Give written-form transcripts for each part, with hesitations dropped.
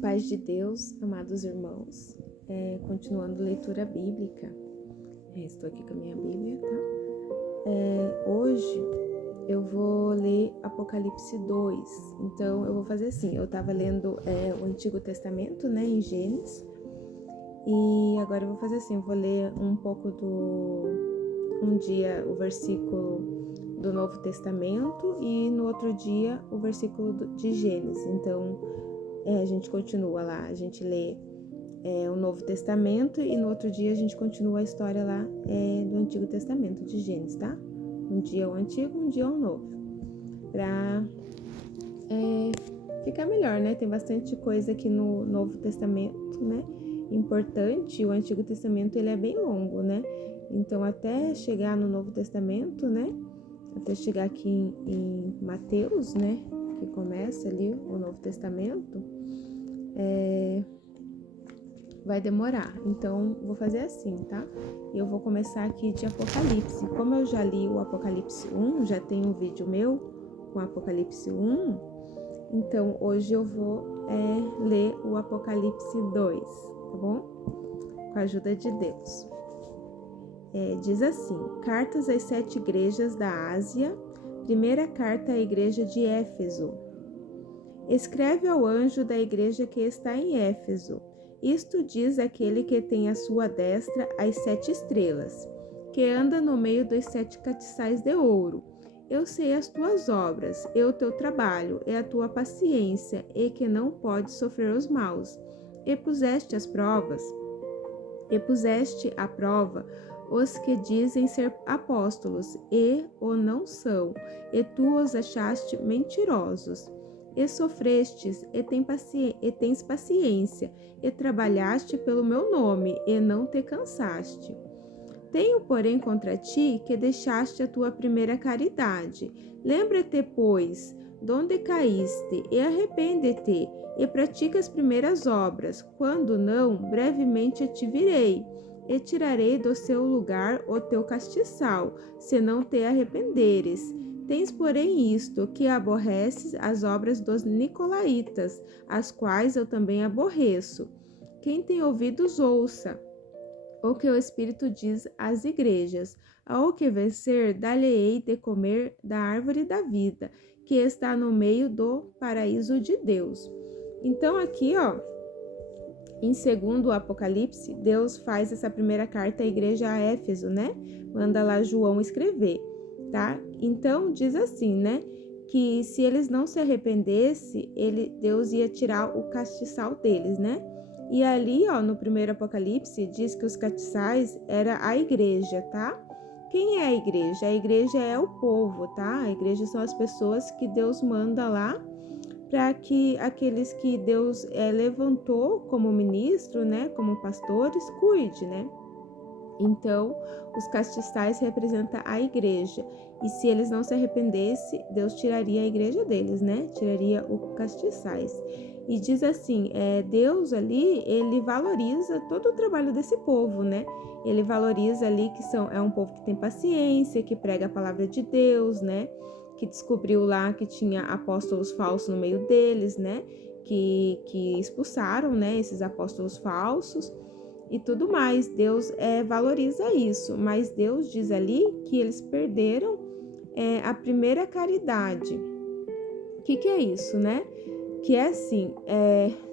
paz de Deus, amados irmãos, continuando leitura bíblica, estou aqui com a minha Bíblia, tá? Hoje eu vou ler Apocalipse 2, então eu vou fazer assim, eu estava lendo o Antigo Testamento, né, em Gênesis, e agora eu vou fazer assim, eu vou ler um pouco um dia o versículo do Novo Testamento e no outro dia o versículo de Gênesis, então a gente continua lá, a gente lê o Novo Testamento e no outro dia a gente continua a história lá do Antigo Testamento, de Gênesis, tá? Um dia o Antigo, um dia o Novo, pra ficar melhor, né? Tem bastante coisa aqui no Novo Testamento, né? Importante, o Antigo Testamento ele é bem longo, né? Então até chegar no Novo Testamento, né? Até chegar aqui em Mateus, né? Que começa ali o Novo Testamento, vai demorar. Então, vou fazer assim, tá? Eu vou começar aqui de Apocalipse. Como eu já li o Apocalipse 1, já tem um vídeo meu com Apocalipse 1, então hoje eu vou ler o Apocalipse 2, tá bom? Com a ajuda de Deus. Diz assim: Cartas às 7 igrejas da Ásia. Primeira carta à igreja de Éfeso. Escreve ao anjo da igreja que está em Éfeso. Isto diz aquele que tem à sua destra as 7 estrelas, que anda no meio dos 7 castiçais de ouro. Eu sei as tuas obras, e o teu trabalho, e a tua paciência, e que não podes sofrer os maus. E puseste à prova os que dizem ser apóstolos, e o não são, e tu os achaste mentirosos. E sofrestes, e tens paciência, e trabalhaste pelo meu nome, e não te cansaste. Tenho, porém, contra ti que deixaste a tua primeira caridade. Lembra-te, pois, donde caíste, e arrepende-te, e pratica as primeiras obras. Quando não, brevemente te virei, e tirarei do seu lugar o teu castiçal, se não te arrependeres. Tens, porém, isto, que aborreces as obras dos nicolaítas, as quais eu também aborreço. Quem tem ouvidos, ouça o que o Espírito diz às igrejas. Ao que vencer, dar-lhe-ei de comer da árvore da vida, que está no meio do paraíso de Deus. Então aqui, em segundo o Apocalipse, Deus faz essa primeira carta à igreja a Éfeso, né? Manda lá João escrever, tá? Então diz assim, né? Que se eles não se arrependessem, Deus ia tirar o castiçal deles, né? E ali, no primeiro Apocalipse, diz que os castiçais era a igreja, tá? Quem é a igreja? A igreja é o povo, tá? A igreja são as pessoas que Deus manda lá para que aqueles que Deus levantou como ministro, né, como pastores, cuide, né? Então, os castiçais representam a igreja. E se eles não se arrependessem, Deus tiraria a igreja deles, né? Tiraria o castiçais. E diz assim, Deus ali, ele valoriza todo o trabalho desse povo, né? Ele valoriza ali que é um povo que tem paciência, que prega a palavra de Deus, né? Que descobriu lá que tinha apóstolos falsos no meio deles, né? Que expulsaram, né, esses apóstolos falsos e tudo mais. Deus valoriza isso, mas Deus diz ali que eles perderam a primeira caridade. O que é isso, né? Que é assim,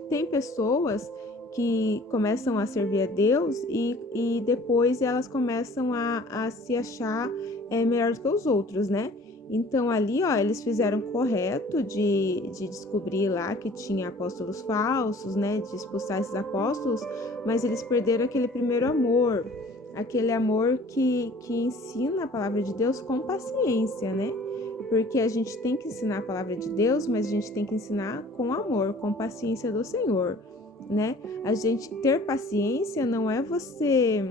tem pessoas que começam a servir a Deus e depois elas começam a se achar melhor do que os outros, né? Então ali, eles fizeram correto de descobrir lá que tinha apóstolos falsos, né? De expulsar esses apóstolos, mas eles perderam aquele primeiro amor, aquele amor que ensina a palavra de Deus com paciência, né? Porque a gente tem que ensinar a palavra de Deus, mas a gente tem que ensinar com amor, com paciência do Senhor, né? A gente ter paciência não é você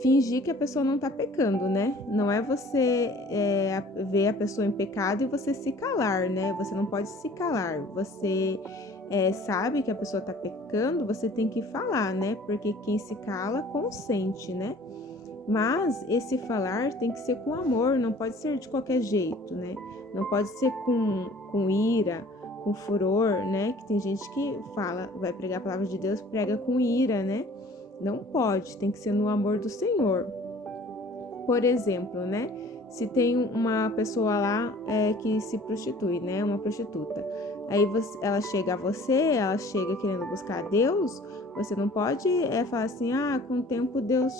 fingir que a pessoa não tá pecando, né? Não é você ver a pessoa em pecado e você se calar, né? Você não pode se calar. Você sabe que a pessoa tá pecando, você tem que falar, né? Porque quem se cala consente, né? Mas esse falar tem que ser com amor, não pode ser de qualquer jeito, né? Não pode ser com ira, com furor, né? Que tem gente que fala, vai pregar a palavra de Deus, prega com ira, né? Não pode, tem que ser no amor do Senhor. Por exemplo, né? Se tem uma pessoa lá que se prostitui, né? Uma prostituta. Aí ela chega a você, ela chega querendo buscar Deus, você não pode falar assim, com o tempo Deus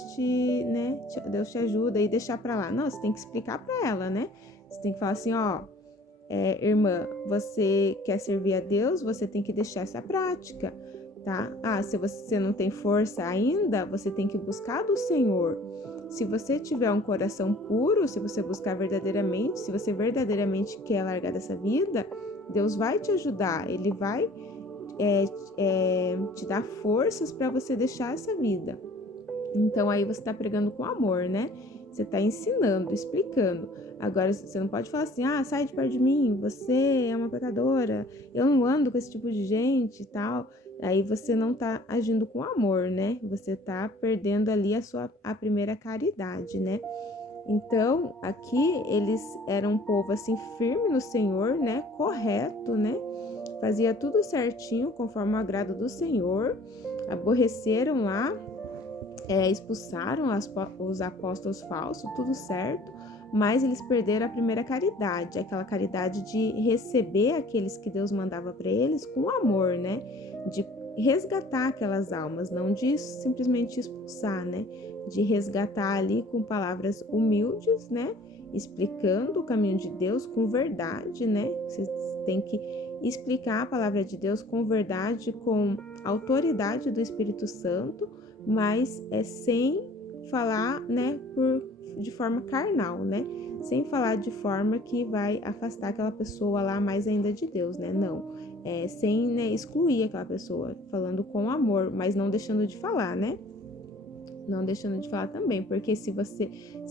Deus te ajuda e deixar pra lá. Não, você tem que explicar pra ela, né? Você tem que falar assim, irmã, você quer servir a Deus, você tem que deixar essa prática, tá? Se você não tem força ainda, você tem que buscar do Senhor. Se você tiver um coração puro, se você buscar verdadeiramente, se você verdadeiramente quer largar dessa vida, Deus vai te ajudar, Ele vai te dar forças para você deixar essa vida. Então aí você está pregando com amor, né? Você está ensinando, explicando. Agora você não pode falar assim, sai de perto de mim, você é uma pecadora, eu não ando com esse tipo de gente e tal. Aí você não está agindo com amor, né? Você está perdendo ali a primeira caridade, né? Então, aqui eles eram um povo assim firme no Senhor, né? Correto, né? Fazia tudo certinho, conforme o agrado do Senhor. Aborreceram lá, expulsaram os apóstolos falsos, tudo certo. Mas eles perderam a primeira caridade, aquela caridade de receber aqueles que Deus mandava para eles com amor, né? De resgatar aquelas almas, não de simplesmente expulsar, né? De resgatar ali com palavras humildes, né? Explicando o caminho de Deus com verdade, né? Você tem que explicar a palavra de Deus com verdade, com autoridade do Espírito Santo, mas sem falar, né, de forma carnal, né? Sem falar de forma que vai afastar aquela pessoa lá mais ainda de Deus, né? Não. Sem, né, excluir aquela pessoa, falando com amor, mas não deixando de falar, né? Não deixando de falar também, porque se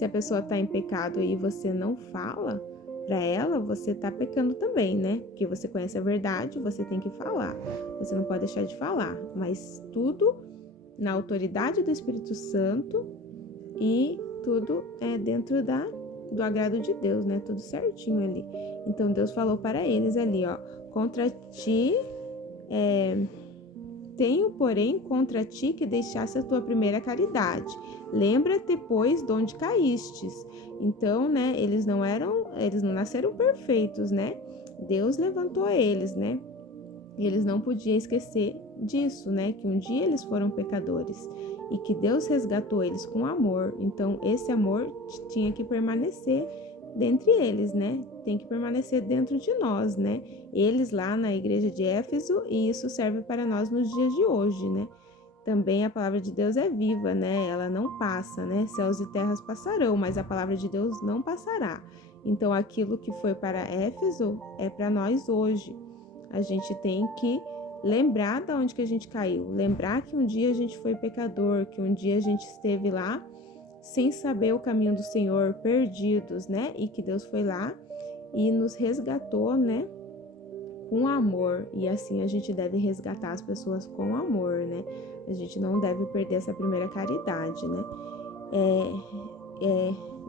a pessoa tá em pecado e você não fala para ela, você tá pecando também, né? Porque você conhece a verdade, você tem que falar. Você não pode deixar de falar, mas tudo na autoridade do Espírito Santo e tudo dentro do agrado de Deus, né? Tudo certinho ali. Então Deus falou para eles ali, contra ti tenho, porém, contra ti que deixasse a tua primeira caridade. Lembra-te, pois, de onde caístes. Então, né, eles não nasceram perfeitos, né? Deus levantou eles, né? E eles não podiam esquecer disso, né? Que um dia eles foram pecadores e que Deus resgatou eles com amor. Então, esse amor tinha que permanecer dentre eles, né? Tem que permanecer dentro de nós, né? Eles lá na igreja de Éfeso, e isso serve para nós nos dias de hoje, né? Também a palavra de Deus é viva, né? Ela não passa, né? Céus e terras passarão, mas a palavra de Deus não passará. Então, aquilo que foi para Éfeso é para nós hoje. A gente tem que lembrar de onde que a gente caiu, lembrar que um dia a gente foi pecador, que um dia a gente esteve lá sem saber o caminho do Senhor, perdidos, né? E que Deus foi lá e nos resgatou, né? Com amor. E assim a gente deve resgatar as pessoas com amor, né? A gente não deve perder essa primeira caridade, né?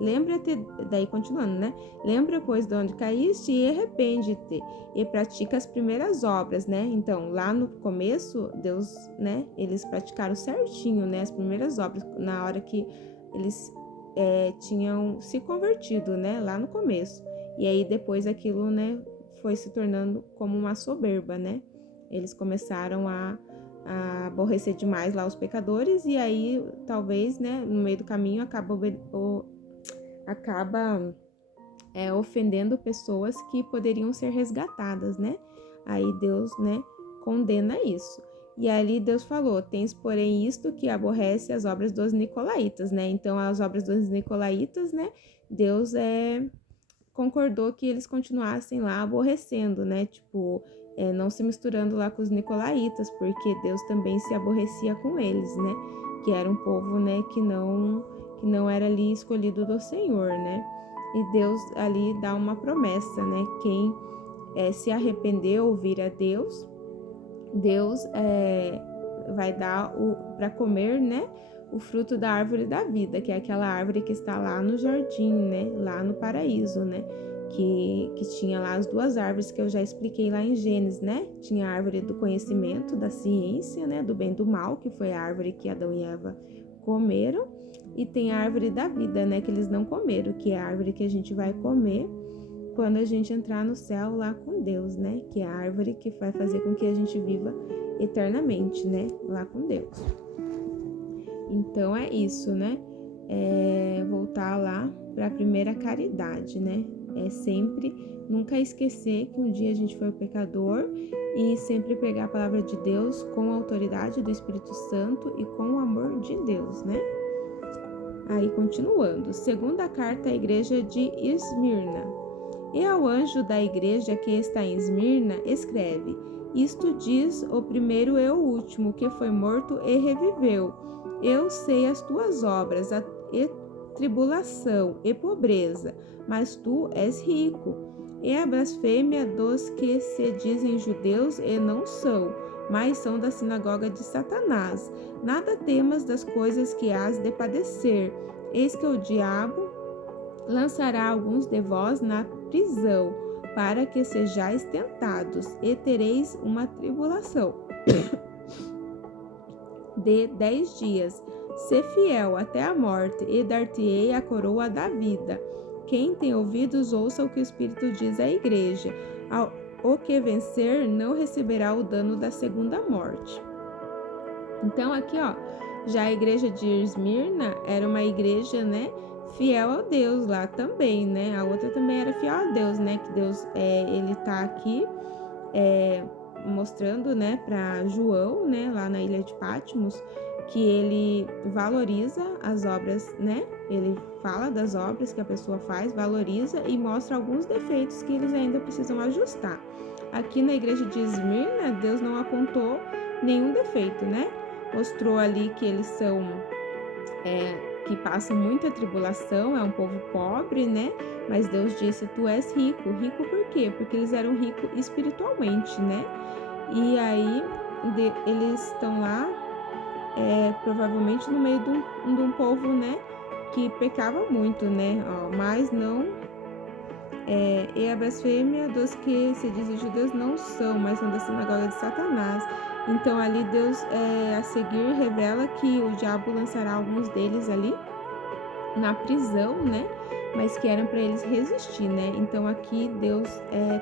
Lembra-te, daí continuando, né? Lembra, pois, de onde caíste e arrepende-te e pratica as primeiras obras, né? Então, lá no começo, Deus, né? Eles praticaram certinho, né? As primeiras obras, na hora que eles tinham se convertido, né? Lá no começo. E aí, depois, aquilo, né? Foi se tornando como uma soberba, né? Eles começaram a aborrecer demais lá os pecadores e aí, talvez, né? No meio do caminho, acaba ofendendo pessoas que poderiam ser resgatadas, né? Aí Deus, né, condena isso. E ali Deus falou, tens porém isto que aborrece as obras dos nicolaítas, né? Então as obras dos nicolaítas, né, Deus concordou que eles continuassem lá aborrecendo, né? Tipo, não se misturando lá com os nicolaítas, porque Deus também se aborrecia com eles, né? Que era um povo, né, que não era ali escolhido do Senhor, né? E Deus ali dá uma promessa, né? Quem se arrepender, ouvir a Deus, Deus vai dar para comer, né? O fruto da árvore da vida, que é aquela árvore que está lá no jardim, né? Lá no paraíso, né? que tinha lá as duas árvores que eu já expliquei lá em Gênesis, né? Tinha a árvore do conhecimento, da ciência, né? Do bem e do mal, que foi a árvore que Adão e Eva comeram, e tem a árvore da vida, né? Que eles não comeram, que é a árvore que a gente vai comer quando a gente entrar no céu lá com Deus, né? Que é a árvore que vai fazer com que a gente viva eternamente, né? Lá com Deus. Então é isso, né? Voltar lá para a primeira caridade, né? É sempre nunca esquecer que um dia a gente foi pecador e sempre pregar a palavra de Deus com a autoridade do Espírito Santo e com o amor de Deus, né? Aí continuando, segunda carta à igreja de Esmirna. E ao anjo da igreja que está em Esmirna, escreve: Isto diz o primeiro e o último, que foi morto e reviveu. Eu sei as tuas obras, e tribulação e pobreza, mas tu és rico. E a blasfêmia dos que se dizem judeus e não são, mas são da sinagoga de Satanás. Nada temas das coisas que hás de padecer. Eis que o diabo lançará alguns de vós na prisão, para que sejais tentados, e tereis uma tribulação de 10 dias. Sê fiel até a morte, e dar-te-ei a coroa da vida. Quem tem ouvidos, ouça o que o Espírito diz à igreja. O que vencer não receberá o dano da segunda morte. Então aqui, já a igreja de Esmirna era uma igreja, né, fiel a Deus lá também, né? A outra também era fiel a Deus, né? Que Deus, ele tá aqui mostrando, né, para João, né, lá na ilha de Patmos, que ele valoriza as obras, né? Ele fala das obras que a pessoa faz, valoriza e mostra alguns defeitos que eles ainda precisam ajustar. Aqui na igreja de Esmirna, Deus não apontou nenhum defeito, né? Mostrou ali que eles são que passam muita tribulação, é um povo pobre, né? Mas Deus disse: tu és rico. Rico por quê? Porque eles eram ricos espiritualmente, né? E aí eles estão lá, provavelmente no meio de um povo, né? Que pecava muito, né? Mas não. E a blasfêmia dos que se dizem judeus não são, mas são da sinagoga de Satanás. Então ali Deus, a seguir, revela que o diabo lançará alguns deles ali na prisão, né? Mas que eram para eles resistir, né? Então aqui Deus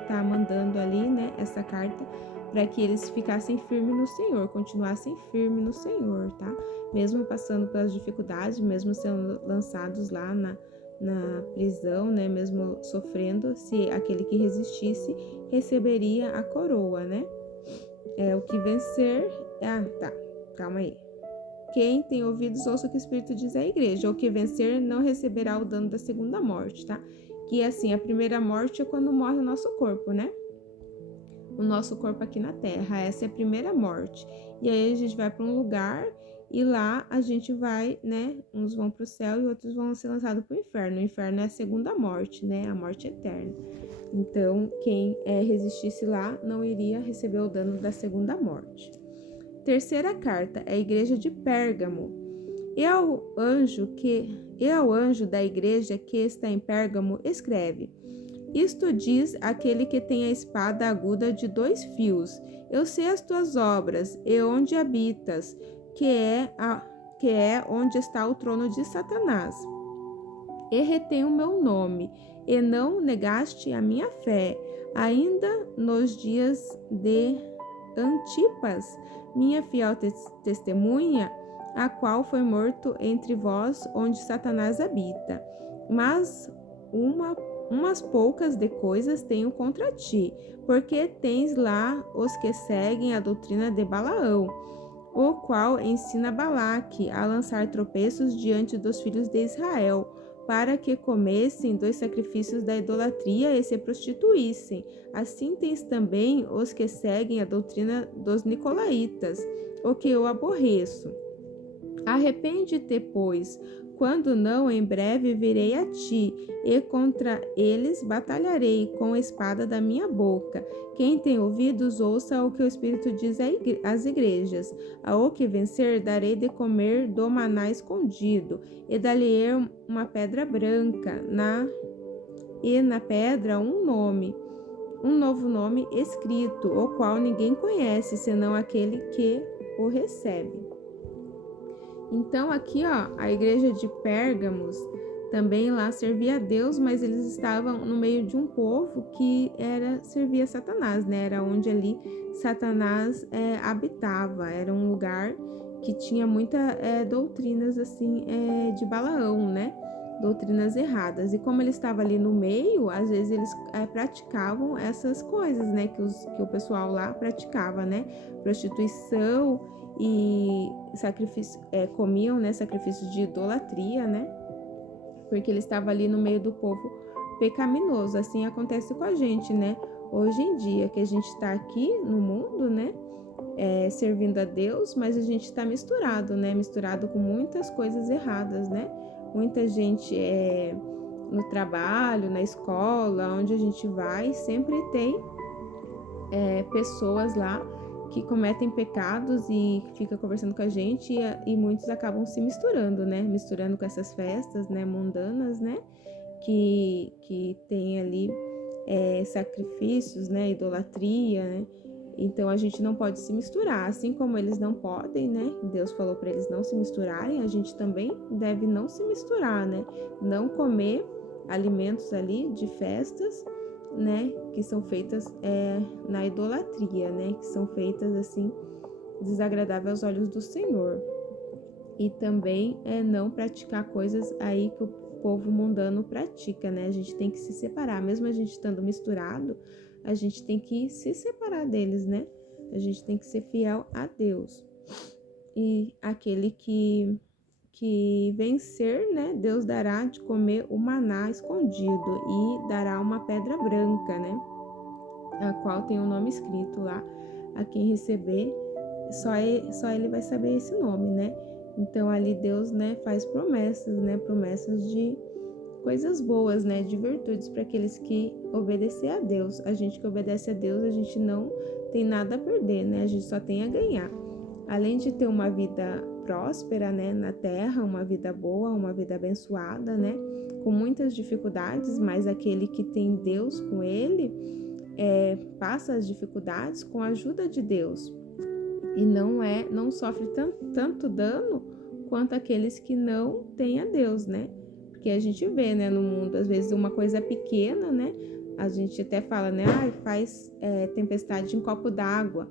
tá mandando ali, né? Essa carta para que eles ficassem firmes no Senhor, continuassem firmes no Senhor, tá? Mesmo passando pelas dificuldades, mesmo sendo lançados lá na prisão, né? Mesmo sofrendo, se aquele que resistisse receberia a coroa, né? O que vencer. Calma aí. Quem tem ouvidos, ouça o que o Espírito diz à igreja. O que vencer não receberá o dano da segunda morte, tá? Que assim, a primeira morte é quando morre o nosso corpo, né? O nosso corpo aqui na terra. Essa é a primeira morte. E aí a gente vai para um lugar e lá a gente vai, né? Uns vão para o céu e outros vão ser lançados para o inferno. O inferno é a segunda morte, né? A morte eterna. Então, quem resistisse lá não iria receber o dano da segunda morte. Terceira carta é a igreja de Pérgamo. E ao anjo da igreja que está em Pérgamo, escreve: Isto diz aquele que tem a espada aguda de 2 fios. Eu sei as tuas obras e onde habitas, que é onde está o trono de Satanás. E retém o meu nome, e não negaste a minha fé, ainda nos dias de Antipas, minha fiel testemunha, a qual foi morto entre vós, onde Satanás habita. Mas umas poucas de coisas tenho contra ti, porque tens lá os que seguem a doutrina de Balaão, o qual ensina Balaque a lançar tropeços diante dos filhos de Israel, para que comessem dos sacrifícios da idolatria e se prostituíssem. Assim tens também os que seguem a doutrina dos nicolaítas, o que eu aborreço. Arrepende-te, pois, quando não, em breve virei a ti, e contra eles batalharei com a espada da minha boca. Quem tem ouvidos, ouça o que o Espírito diz às igrejas. Ao que vencer, darei de comer do maná escondido, e dar-lhe uma pedra branca, e na pedra um novo nome escrito, o qual ninguém conhece, senão aquele que o recebe. Então aqui, a igreja de Pérgamos também lá servia a Deus, mas eles estavam no meio de um povo que servia a Satanás, né? Era onde ali Satanás habitava, era um lugar que tinha muitas doutrinas assim de Balaão, né? Doutrinas erradas. E como ele estava ali no meio, às vezes eles praticavam essas coisas, né? Que o pessoal lá praticava, né? Prostituição e sacrifício, comiam, né? Sacrifícios de idolatria, né? Porque ele estava ali no meio do povo pecaminoso. Assim acontece com a gente, né? Hoje em dia, que a gente está aqui no mundo, né? Servindo a Deus, mas a gente está misturado, né? Misturado com muitas coisas erradas, né? Muita gente no trabalho, na escola, onde a gente vai, sempre tem pessoas lá que cometem pecados e fica conversando com a gente e muitos acabam se misturando, né? Misturando com essas festas, né? Mundanas, né? Que tem ali sacrifícios, né? Idolatria, né? Então a gente não pode se misturar, assim como eles não podem, né? Deus falou para eles não se misturarem, a gente também deve não se misturar, né? Não comer alimentos ali de festas, né? Que são feitas na idolatria, né? Que são feitas assim desagradáveis aos olhos do Senhor. E também não praticar coisas aí que o povo mundano pratica, né? A gente tem que se separar, mesmo a gente estando misturado, a gente tem que se separar deles, né? A gente tem que ser fiel a Deus. E aquele que vencer, né? Deus dará de comer o maná escondido e dará uma pedra branca, né? A qual tem o nome escrito lá. A quem receber, só ele vai saber esse nome, né? Então ali Deus, né, faz promessas, né? Promessas de coisas boas, né, de virtudes para aqueles que obedecer a Deus. A gente que obedece a Deus, a gente não tem nada a perder, né? A gente só tem a ganhar. Além de ter uma vida próspera, né, na terra, uma vida boa, uma vida abençoada, né, com muitas dificuldades, mas aquele que tem Deus com ele passa as dificuldades com a ajuda de Deus e não sofre tanto dano quanto aqueles que não têm a Deus, né? Porque a gente vê, né, no mundo, às vezes uma coisa pequena, né? A gente até fala, né? Faz tempestade em copo d'água.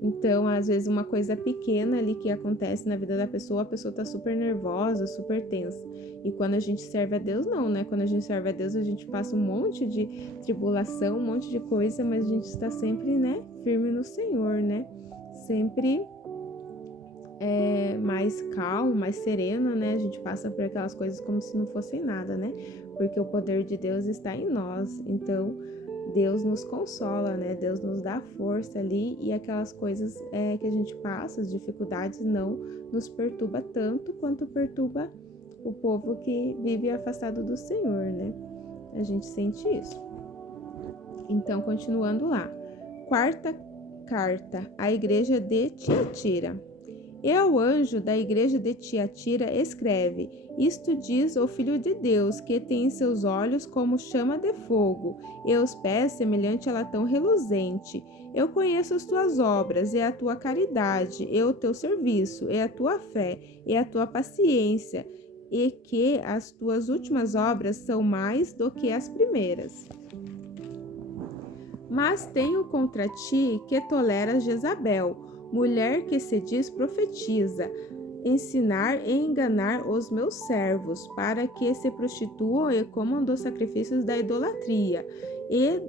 Então, às vezes uma coisa pequena ali que acontece na vida da pessoa, a pessoa tá super nervosa, super tensa. E quando a gente serve a Deus, não, né? Quando a gente serve a Deus, a gente passa um monte de tribulação, um monte de coisa, mas a gente está sempre, né, firme no Senhor, né? Sempre mais calmo, mais sereno, né? A gente passa por aquelas coisas como se não fossem nada, né? Porque o poder de Deus está em nós. Então, Deus nos consola, né? Deus nos dá força ali e aquelas coisas que a gente passa, as dificuldades, não nos perturba tanto quanto perturba o povo que vive afastado do Senhor, né? A gente sente isso. Então, continuando lá. Quarta carta à igreja de Tiatira. E ao anjo da igreja de Tiatira escreve: Isto diz o Filho de Deus, que tem em seus olhos como chama de fogo, e os pés semelhante a latão reluzente. Eu conheço as tuas obras, e a tua caridade, e o teu serviço, e a tua fé, e a tua paciência, e que as tuas últimas obras são mais do que as primeiras. Mas tenho contra ti que toleras Jezabel, mulher que se diz profetiza, ensinar e enganar os meus servos, para que se prostituam e comam dos sacrifícios da idolatria, e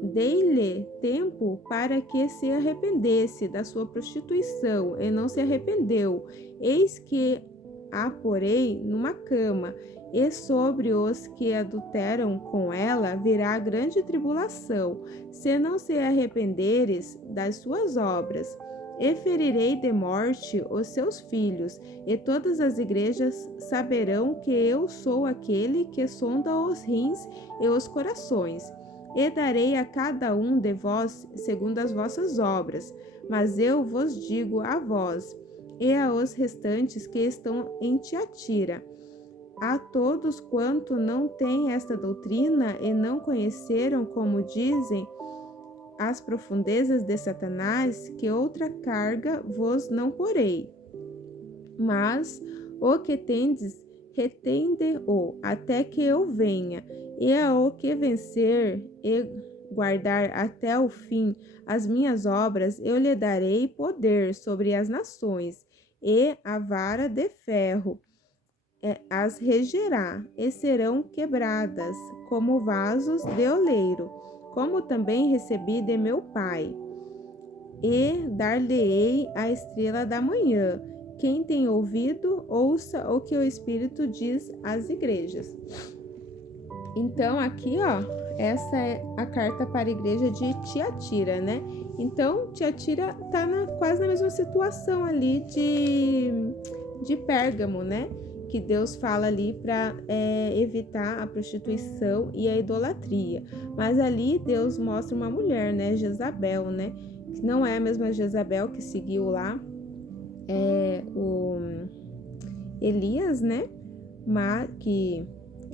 dei-lhe tempo para que se arrependesse da sua prostituição, e não se arrependeu. Eis que a porei numa cama, e sobre os que adulteram com ela virá grande tribulação, se não se arrependeres das suas obras. E ferirei de morte os seus filhos, e todas as igrejas saberão que eu sou aquele que sonda os rins e os corações. E darei a cada um de vós segundo as vossas obras. Mas eu vos digo a vós, e aos restantes que estão em Tiatira, a todos quanto não têm esta doutrina e não conheceram, como dizem, as profundezas de Satanás, que outra carga vos não porei. Mas o que tendes, retende-o até que eu venha, e ao que vencer e guardar até o fim as minhas obras, eu lhe darei poder sobre as nações, e a vara de ferro as regerá, e serão quebradas como vasos de oleiro, como também recebi de meu Pai. E dar-lhe-ei a estrela da manhã. Quem tem ouvido, ouça o que o Espírito diz às igrejas. Então, aqui, ó, essa é a carta para a igreja de Tiatira, né? Então, Tiatira tá quase na mesma situação ali de Pérgamo, né? Que Deus fala ali para evitar a prostituição e a idolatria. Mas ali Deus mostra uma mulher, né? Jezabel, né? Que não é a mesma Jezabel que seguiu lá o Elias, né? Mas que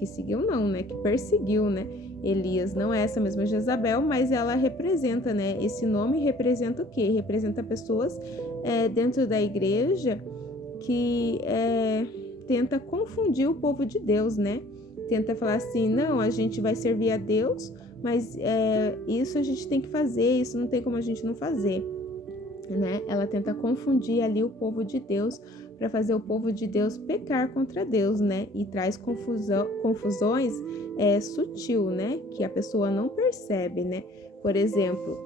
seguiu não, né? Que perseguiu, né? Elias não é essa mesma Jezabel, mas ela representa, né? Esse nome representa o quê? Representa pessoas dentro da igreja que tenta confundir o povo de Deus, né? Tenta falar assim, não, a gente vai servir a Deus, mas isso a gente tem que fazer, isso não tem como a gente não fazer, né? Ela tenta confundir ali o povo de Deus para fazer o povo de Deus pecar contra Deus, né? E traz confusões sutil, né? Que a pessoa não percebe, né? Por exemplo,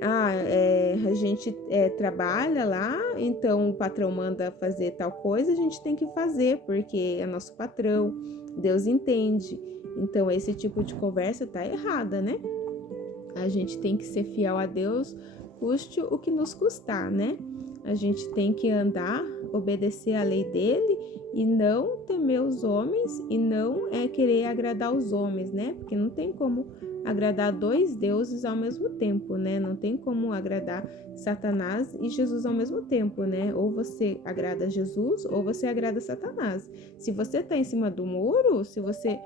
a gente trabalha lá, então o patrão manda fazer tal coisa, a gente tem que fazer, porque é nosso patrão, Deus entende. Então, esse tipo de conversa tá errada, né? A gente tem que ser fiel a Deus, custe o que nos custar, né? A gente tem que andar, obedecer a lei dele e não temer os homens e não querer agradar os homens, né? Porque não tem como agradar dois deuses ao mesmo tempo, né? Não tem como agradar Satanás e Jesus ao mesmo tempo, né? Ou você agrada Jesus ou você agrada Satanás. Se você tá em cima do muro, se você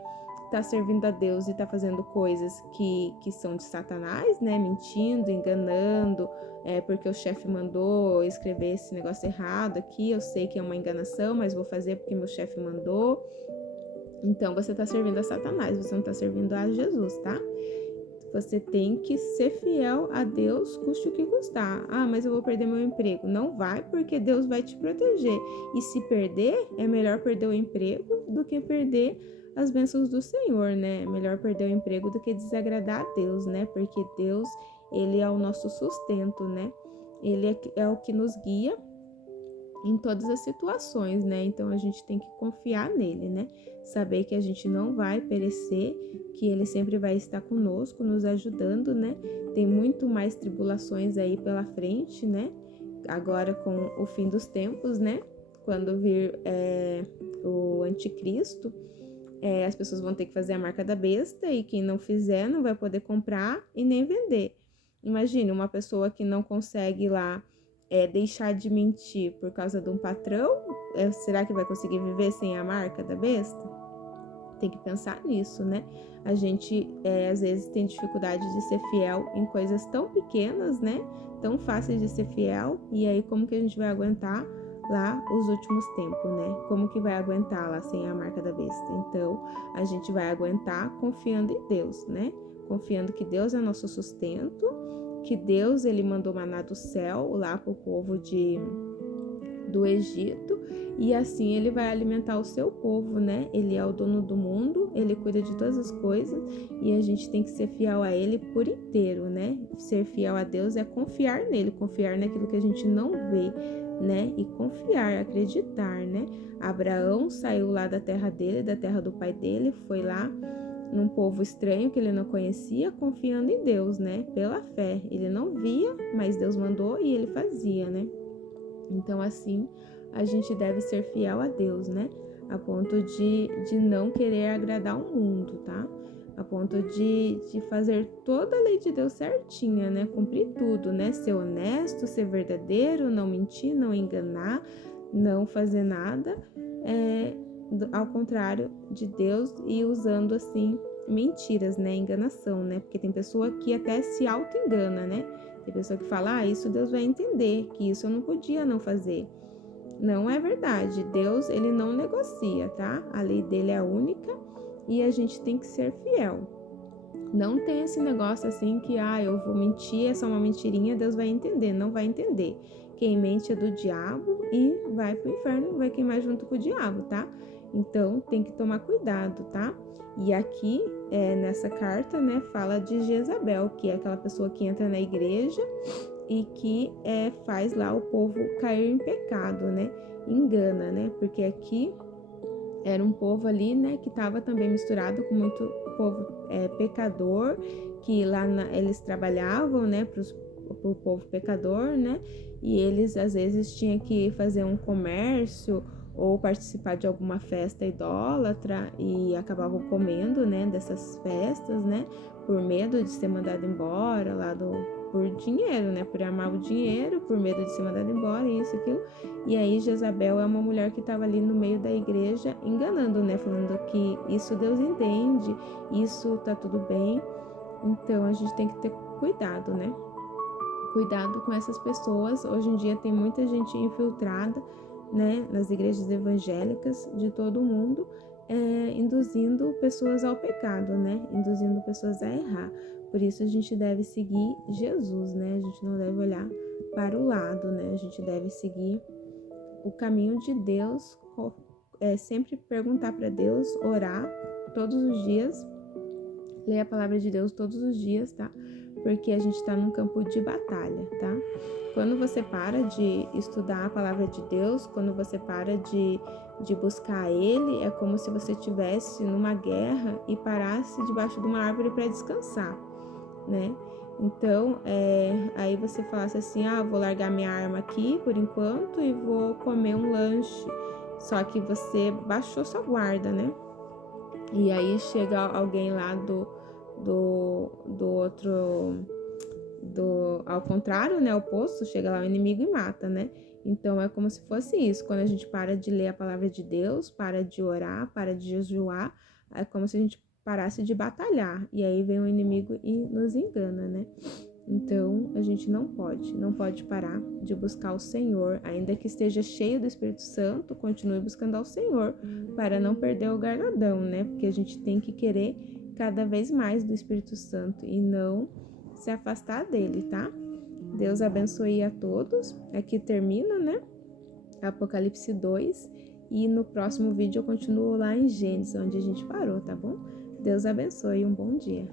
tá servindo a Deus e tá fazendo coisas que são de Satanás, né? Mentindo, enganando, porque o chefe mandou escrever esse negócio errado aqui, eu sei que é uma enganação, mas vou fazer porque meu chefe mandou. Então, você tá servindo a Satanás, você não tá servindo a Jesus, tá? Você tem que ser fiel a Deus, custe o que custar. Ah, mas eu vou perder meu emprego. Não vai, porque Deus vai te proteger. E se perder, é melhor perder o emprego do que perder as bênçãos do Senhor, né? É melhor perder o emprego do que desagradar a Deus, né? Porque Deus, ele é o nosso sustento, né? Ele é o que nos guia em todas as situações, né? Então a gente tem que confiar nele, né? Saber que a gente não vai perecer, que ele sempre vai estar conosco, nos ajudando, né? Tem muito mais tribulações aí pela frente, né? Agora com o fim dos tempos, né? Quando vir o anticristo, as pessoas vão ter que fazer a marca da besta e quem não fizer não vai poder comprar e nem vender. Imagine uma pessoa que não consegue lá deixar de mentir por causa de um patrão, será que vai conseguir viver sem a marca da besta? Tem que pensar nisso, né? A gente às vezes tem dificuldade de ser fiel em coisas tão pequenas, né? Tão fáceis de ser fiel, e aí como que a gente vai aguentar lá os últimos tempos, né? Como que vai aguentar lá sem a marca da besta? Então, a gente vai aguentar confiando em Deus, né? Confiando que Deus é nosso sustento, que Deus, ele mandou maná do céu lá pro povo do Egito, e assim ele vai alimentar o seu povo, né? Ele é o dono do mundo, ele cuida de todas as coisas, e a gente tem que ser fiel a ele por inteiro, né? Ser fiel a Deus é confiar nele, confiar naquilo que a gente não vê, né? E confiar, acreditar, né? Abraão saiu lá da terra dele, da terra do pai dele, foi lá num povo estranho que ele não conhecia, confiando em Deus, né? Pela fé. Ele não via, mas Deus mandou e ele fazia, né? Então, assim, a gente deve ser fiel a Deus, né? A ponto de não querer agradar o mundo, tá? A ponto de fazer toda a lei de Deus certinha, né? Cumprir tudo, né? Ser honesto, ser verdadeiro, não mentir, não enganar, não fazer nada ao contrário de Deus e usando assim mentiras, né, enganação, né? Porque tem pessoa que até se auto-engana, né? Tem pessoa que fala: isso Deus vai entender, que isso eu não podia não fazer. Não é verdade. Deus, ele não negocia, tá? A lei dele é única e a gente tem que ser fiel. Não tem esse negócio assim que, eu vou mentir, é só uma mentirinha, Deus vai entender. Não vai entender. Quem mente é do diabo e vai pro inferno, vai queimar junto com o diabo, tá? Então, tem que tomar cuidado, tá? E aqui, nessa carta, né, fala de Jezabel, que é aquela pessoa que entra na igreja e que faz lá o povo cair em pecado, né? Engana, né? Porque aqui era um povo ali, né, que estava também misturado com muito povo pecador, que lá eles trabalhavam, né, para o povo pecador, né? E eles às vezes tinham que fazer um comércio ou participar de alguma festa idólatra e acabavam comendo, né, dessas festas, né, por medo de ser mandado embora lá por dinheiro, né, por amar o dinheiro, por medo de ser mandado embora, isso, aquilo. E aí Jezabel é uma mulher que estava ali no meio da igreja enganando, né, falando que isso Deus entende, isso tá tudo bem. Então a gente tem que ter cuidado, né? Cuidado com essas pessoas. Hoje em dia tem muita gente infiltrada, né, nas igrejas evangélicas de todo o mundo, induzindo pessoas ao pecado, né, induzindo pessoas a errar. Por isso a gente deve seguir Jesus, né, a gente não deve olhar para o lado, né, a gente deve seguir o caminho de Deus, sempre perguntar para Deus, orar todos os dias, ler a palavra de Deus todos os dias, tá? Porque a gente está num campo de batalha, tá? Quando você para de estudar a palavra de Deus, quando você para de buscar Ele, é como se você estivesse numa guerra e parasse debaixo de uma árvore para descansar, né? Então, aí você falasse assim, vou largar minha arma aqui por enquanto e vou comer um lanche. Só que você baixou sua guarda, né? E aí chega alguém lá do outro, ao contrário, né? Oposto, chega lá o inimigo e mata, né? Então, é como se fosse isso. Quando a gente para de ler a palavra de Deus, para de orar, para de jejuar, é como se a gente parasse de batalhar. E aí vem o inimigo e nos engana, né? Então, a gente não pode parar de buscar o Senhor, ainda que esteja cheio do Espírito Santo, continue buscando ao Senhor, para não perder o galardão, né? Porque a gente tem que querer cada vez mais do Espírito Santo e não se afastar dele, tá? Deus abençoe a todos. Aqui termina, né? Apocalipse 2. E no próximo vídeo eu continuo lá em Gênesis, onde a gente parou, tá bom? Deus abençoe e um bom dia.